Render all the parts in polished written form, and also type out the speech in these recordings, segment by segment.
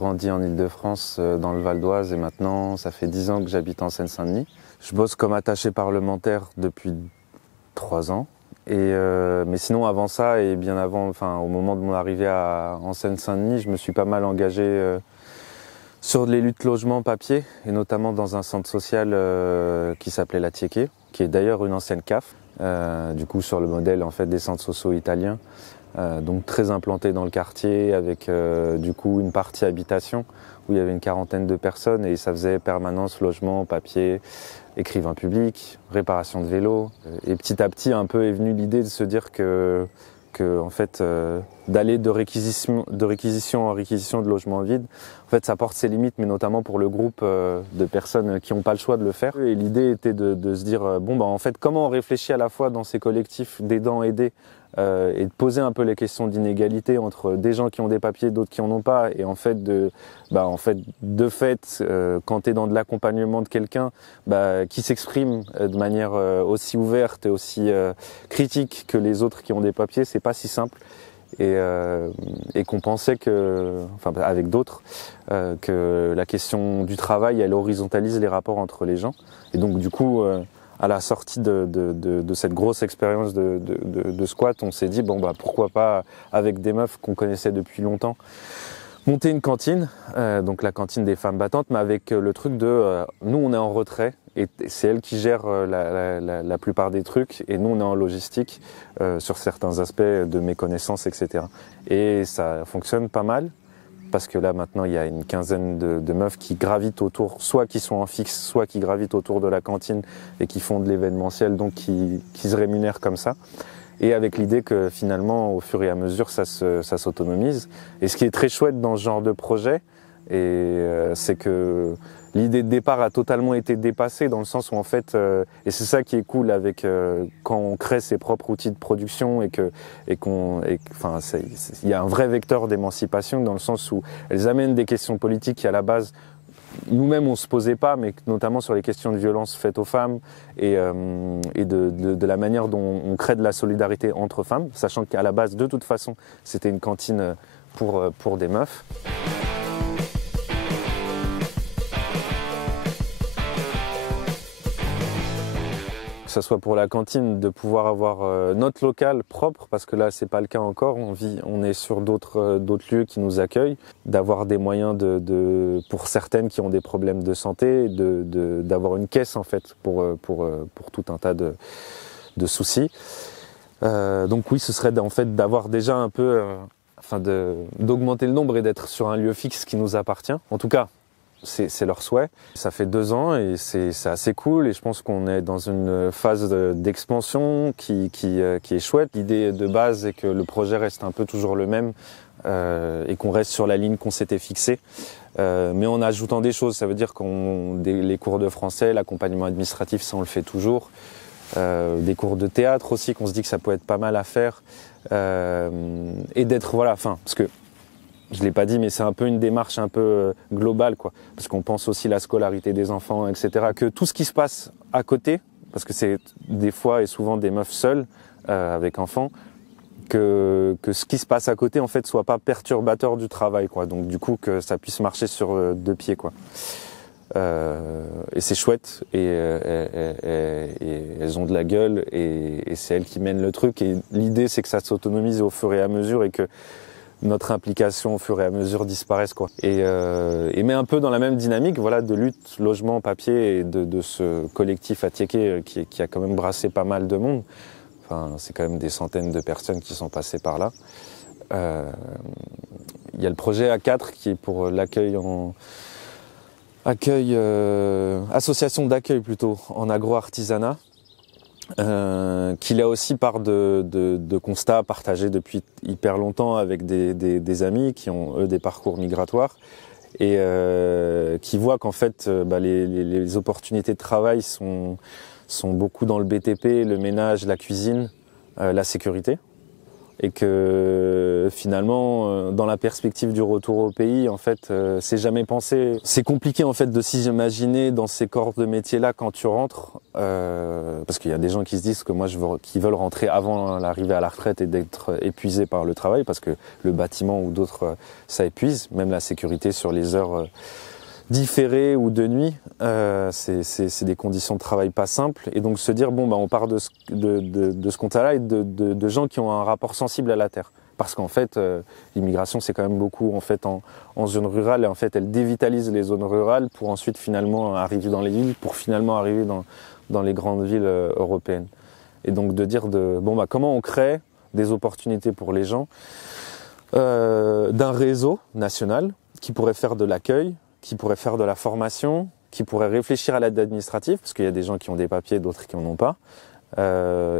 grandi en Île-de-France, dans le Val d'Oise, et maintenant, ça fait 10 ans que j'habite en Seine-Saint-Denis. Je bosse comme attaché parlementaire depuis 3 ans. Mais sinon, avant ça, et bien avant, enfin, au moment de mon arrivée en Seine-Saint-Denis, je me suis pas mal engagé sur les luttes logement papier, et notamment dans un centre social qui s'appelait La Tieké, qui est d'ailleurs une ancienne CAF, du coup sur le modèle en fait des centres sociaux italiens. Donc très implanté dans le quartier avec du coup une partie habitation où il y avait une quarantaine de personnes et ça faisait permanence, logement, papier, écrivain public, réparation de vélos. Et petit à petit un peu est venue l'idée de se dire que en fait d'aller de réquisition en réquisition de logements vides, en fait ça porte ses limites, mais notamment pour le groupe de personnes qui n'ont pas le choix de le faire. Et l'idée était de se dire bon bah en fait comment on réfléchit à la fois dans ces collectifs d'aidants aidés et de poser un peu les questions d'inégalité entre des gens qui ont des papiers, d'autres qui en ont pas, et en fait quand tu es dans de l'accompagnement de quelqu'un qui s'exprime de manière aussi ouverte et aussi critique que les autres qui ont des papiers, c'est pas si simple. Et qu'on pensait avec d'autres, que la question du travail, elle horizontalise les rapports entre les gens. Et donc du coup, à la sortie de cette grosse expérience de squat, on s'est dit pourquoi pas, avec des meufs qu'on connaissait depuis longtemps, monter une cantine, donc la cantine des femmes battantes, mais avec le truc de nous on est en retrait et c'est elles qui gèrent la plupart des trucs, et nous on est en logistique sur certains aspects de méconnaissance, etc. Et ça fonctionne pas mal, parce que là maintenant il y a une quinzaine de meufs qui gravitent autour, soit qui sont en fixe, soit qui gravitent autour de la cantine et qui font de l'événementiel, donc qui se rémunèrent comme ça. Et avec l'idée que finalement, au fur et à mesure, ça s'autonomise. Et ce qui est très chouette dans ce genre de projet, c'est que l'idée de départ a totalement été dépassée, dans le sens où en fait, et c'est ça qui est cool avec quand on crée ses propres outils de production il y a un vrai vecteur d'émancipation, dans le sens où elles amènent des questions politiques qui à la base nous-mêmes on se posait pas, mais notamment sur les questions de violence faites aux femmes et de la manière dont on crée de la solidarité entre femmes, sachant qu'à la base de toute façon c'était une cantine pour des meufs. Que ce soit pour la cantine, de pouvoir avoir notre local propre, parce que là c'est pas le cas encore, on est sur d'autres lieux qui nous accueillent, d'avoir des moyens pour certaines qui ont des problèmes de santé, d'avoir une caisse en fait pour tout un tas de soucis. Donc oui, ce serait en fait d'avoir déjà un peu, d'augmenter le nombre et d'être sur un lieu fixe qui nous appartient. En tout cas, c'est leur souhait. Ça fait 2 ans et c'est assez cool, et je pense qu'on est dans une phase d'expansion qui est chouette. L'idée de base est que le projet reste un peu toujours le même et qu'on reste sur la ligne qu'on s'était fixée, mais en ajoutant des choses. Ça veut dire les cours de français, l'accompagnement administratif, ça on le fait toujours. Des cours de théâtre aussi, qu'on se dit que ça peut être pas mal à faire, et d'être parce que je l'ai pas dit, mais c'est un peu une démarche un peu globale, quoi, parce qu'on pense aussi la scolarité des enfants, etc. Que tout ce qui se passe à côté, parce que c'est des fois et souvent des meufs seules avec enfants, que ce qui se passe à côté en fait soit pas perturbateur du travail, quoi. Donc du coup que ça puisse marcher sur 2 pieds, quoi. Et c'est chouette, et elles ont de la gueule, et c'est elles qui mènent le truc. Et l'idée c'est que ça s'autonomise au fur et à mesure, et que notre implication au fur et à mesure disparaisse, quoi. Et mais un peu dans la même dynamique, voilà, de lutte, logement, papier, et de ce collectif à Tieké qui a quand même brassé pas mal de monde. Enfin, c'est quand même des centaines de personnes qui sont passées par là. Il y a le projet A4 qui est pour l'accueil association d'accueil plutôt, en agro-artisanat. Qui là aussi part de constats partagés depuis hyper longtemps avec des amis qui ont eux des parcours migratoires, et qui voient qu'en fait les opportunités de travail sont beaucoup dans le BTP, le ménage, la cuisine, la sécurité. et que finalement, dans la perspective du retour au pays, en fait, c'est jamais pensé. C'est compliqué en fait de s'imaginer dans ces corps de métier-là quand tu rentres, parce qu'il y a des gens qui se disent que moi, qui veulent rentrer avant l'arrivée à la retraite et d'être épuisés par le travail, parce que le bâtiment ou d'autres, ça épuise, même la sécurité sur les heures différées ou de nuit, c'est des conditions de travail pas simples. Et donc se dire, bon, bah, on part de ce constat-là et de gens qui ont un rapport sensible à la terre. Parce qu'en fait, l'immigration, c'est quand même beaucoup en fait en zone rurale. Et en fait, elle dévitalise les zones rurales pour ensuite finalement arriver dans les villes, pour finalement arriver dans les grandes villes européennes. Et donc de dire, bon, bah, comment on crée des opportunités pour les gens d'un réseau national qui pourrait faire de l'accueil, qui pourrait faire de la formation, qui pourrait réfléchir à l'aide administrative, parce qu'il y a des gens qui ont des papiers, d'autres qui n'en ont pas,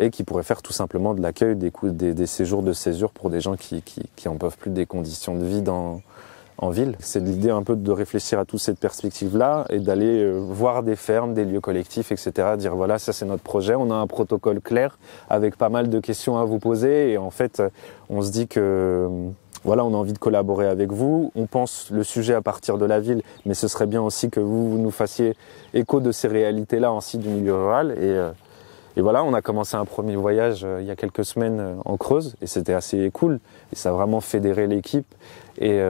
et qui pourrait faire tout simplement de l'accueil, des séjours de césure pour des gens qui en peuvent plus des conditions de vie en ville. C'est l'idée un peu de réfléchir à toute cette perspective-là et d'aller voir des fermes, des lieux collectifs, etc. Dire voilà, ça c'est notre projet, on a un protocole clair avec pas mal de questions à vous poser et en fait on se dit que voilà, on a envie de collaborer avec vous, on pense le sujet à partir de la ville, mais ce serait bien aussi que vous nous fassiez écho de ces réalités-là ainsi du milieu rural. Et voilà, on a commencé un premier voyage il y a quelques semaines en Creuse et c'était assez cool. Et ça a vraiment fédéré l'équipe. Et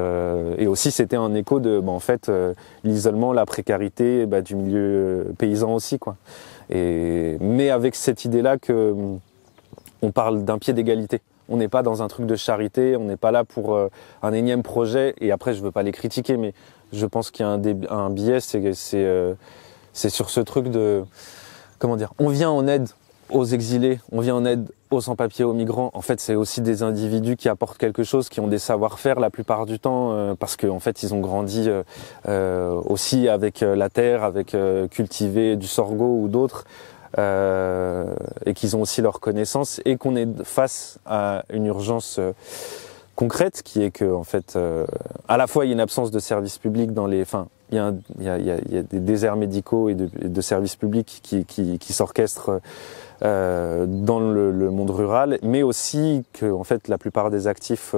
aussi, c'était un écho de, en fait, l'isolement, la précarité du milieu paysan aussi, quoi. Mais avec cette idée-là que on parle d'un pied d'égalité. On n'est pas dans un truc de charité, on n'est pas là pour un énième projet. Et après, je veux pas les critiquer, mais je pense qu'il y a un biais, c'est sur ce truc de, comment dire, on vient en aide aux exilés, on vient en aide aux sans-papiers, aux migrants. En fait, c'est aussi des individus qui apportent quelque chose, qui ont des savoir-faire la plupart du temps, parce qu'en fait, ils ont grandi aussi avec la terre, avec cultiver du sorgho ou d'autres. Et qu'ils ont aussi leurs connaissances et qu'on est face à une urgence concrète qui est que en fait à la fois il y a une absence de services publics dans les il y a des déserts médicaux et de services publics qui s'orchestrent dans le monde rural, mais aussi que en fait la plupart des actifs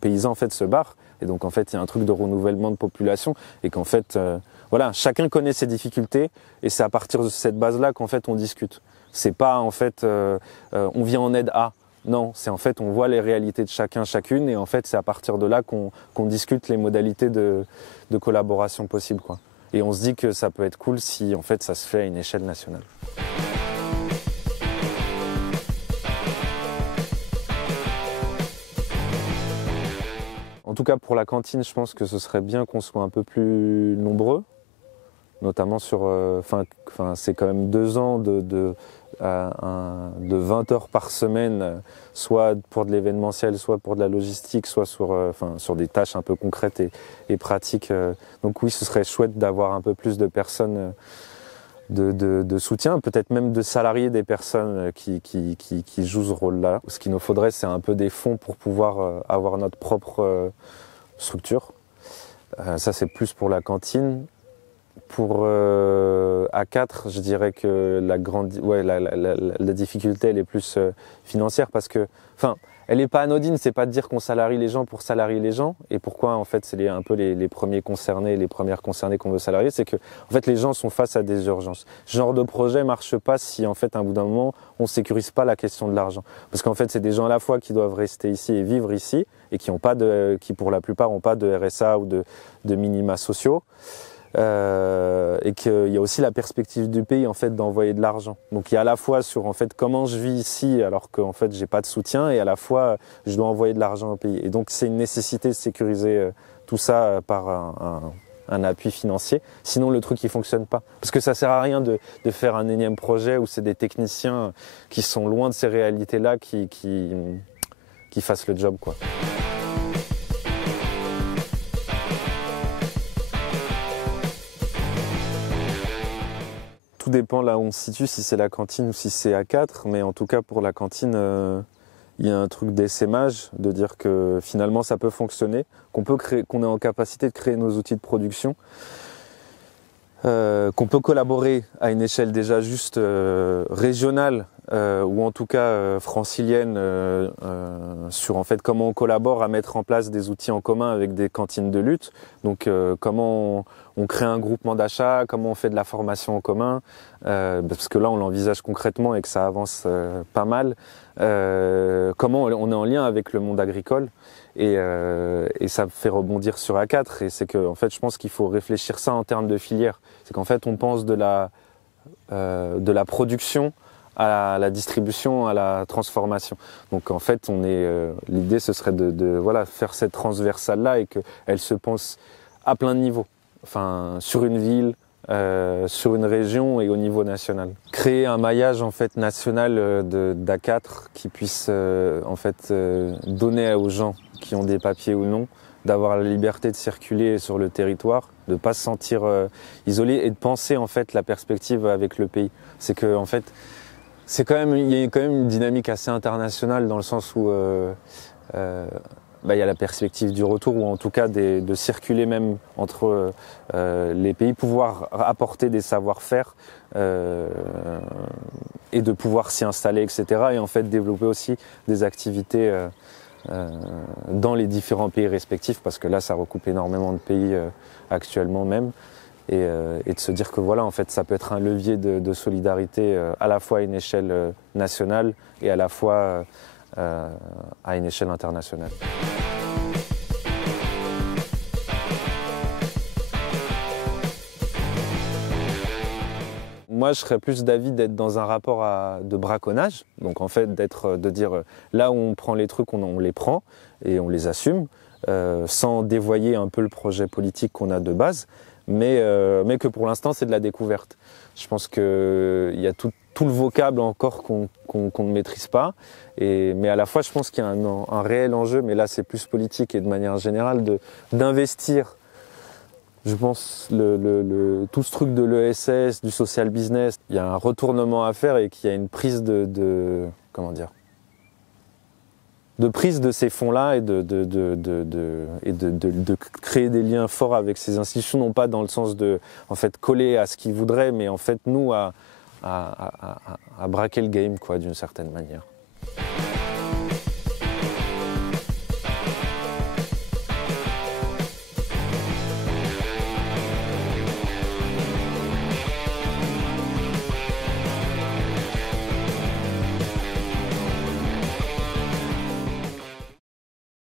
paysans en fait se barrent et donc en fait il y a un truc de renouvellement de population et qu'en fait voilà, chacun connaît ses difficultés et c'est à partir de cette base-là qu'en fait on discute. C'est pas en fait on vient en aide à. Non, c'est en fait on voit les réalités de chacun, chacune et en fait c'est à partir de là qu'on discute les modalités de collaboration possibles, quoi. Et on se dit que ça peut être cool si en fait ça se fait à une échelle nationale. En tout cas pour la cantine, je pense que ce serait bien qu'on soit un peu plus nombreux. Notamment sur, c'est quand même 2 ans de 20 heures par semaine, soit pour de l'événementiel, soit pour de la logistique, soit sur des tâches un peu concrètes et pratiques. Donc oui, ce serait chouette d'avoir un peu plus de personnes de soutien, peut-être même de salariés des personnes qui jouent ce rôle-là. Ce qu'il nous faudrait, c'est un peu des fonds pour pouvoir avoir notre propre structure. Ça, c'est plus pour la cantine. Pour A4, je dirais que la difficulté elle est plus financière parce que, elle n'est pas anodine. C'est pas de dire qu'on salarie les gens pour salarier les gens. Et pourquoi en fait c'est un peu les premiers concernés, les premières concernées qu'on veut salarier, c'est que en fait les gens sont face à des urgences. Ce genre de projet marche pas si en fait à un bout d'un moment on sécurise pas la question de l'argent. Parce qu'en fait c'est des gens à la fois qui doivent rester ici et vivre ici et qui pour la plupart ont pas de RSA ou de minima sociaux. Et qu'il y a aussi la perspective du pays en fait d'envoyer de l'argent. Donc il y a à la fois sur en fait comment je vis ici alors qu'en fait j'ai pas de soutien et à la fois je dois envoyer de l'argent au pays. Et donc c'est une nécessité de sécuriser tout ça par un appui financier. Sinon le truc il fonctionne pas. Parce que ça sert à rien de faire un énième projet où c'est des techniciens qui sont loin de ces réalités-là qui fassent le job, quoi. Tout dépend là où on se situe, si c'est la cantine ou si c'est A4, mais en tout cas pour la cantine, il y a un truc d'essaimage, de dire que finalement ça peut fonctionner, qu'on est en capacité de créer nos outils de production, qu'on peut collaborer à une échelle déjà juste régionale ou en tout cas francilienne, sur en fait comment on collabore à mettre en place des outils en commun avec des cantines de lutte. Donc comment on crée un groupement d'achat, comment on fait de la formation en commun, parce que là on l'envisage concrètement et que ça avance pas mal. Comment on est en lien avec le monde agricole et ça fait rebondir sur A4. Et c'est que en fait je pense qu'il faut réfléchir ça en termes de filière. C'est qu'en fait on pense de la production à la distribution, à la transformation. Donc en fait, l'idée ce serait de voilà, faire cette transversale-là et qu'elle se pense à plein de niveaux. Enfin, sur une ville, sur une région et au niveau national. Créer un maillage en fait national d'A4 qui puisse en fait donner aux gens qui ont des papiers ou non d'avoir la liberté de circuler sur le territoire, de ne pas se sentir isolé et de penser en fait la perspective avec le pays. C'est que en fait, il y a quand même une dynamique assez internationale dans le sens où il y a la perspective du retour ou en tout cas de circuler même entre les pays, pouvoir apporter des savoir-faire et de pouvoir s'y installer, etc. Et en fait développer aussi des activités dans les différents pays respectifs, parce que là ça recoupe énormément de pays actuellement même, et de se dire que voilà, en fait ça peut être un levier de solidarité à la fois à une échelle nationale et à la fois à une échelle internationale. Moi, je serais plus d'avis d'être dans un rapport de braconnage. Donc, en fait, de dire là où on prend les trucs, on les prend et on les assume, sans dévoyer un peu le projet politique qu'on a de base, mais que pour l'instant, c'est de la découverte. Je pense qu'il y a tout le vocable encore qu'on ne maîtrise pas. Mais à la fois, je pense qu'il y a un réel enjeu, mais là, c'est plus politique et de manière générale, d'investir. Je pense tout ce truc de l'ESS, du social business, il y a un retournement à faire et qu'il y a une prise de prise de ces fonds-là et de créer des liens forts avec ces institutions, non pas dans le sens de en fait coller à ce qu'ils voudraient, mais en fait nous à braquer le game quoi, d'une certaine manière.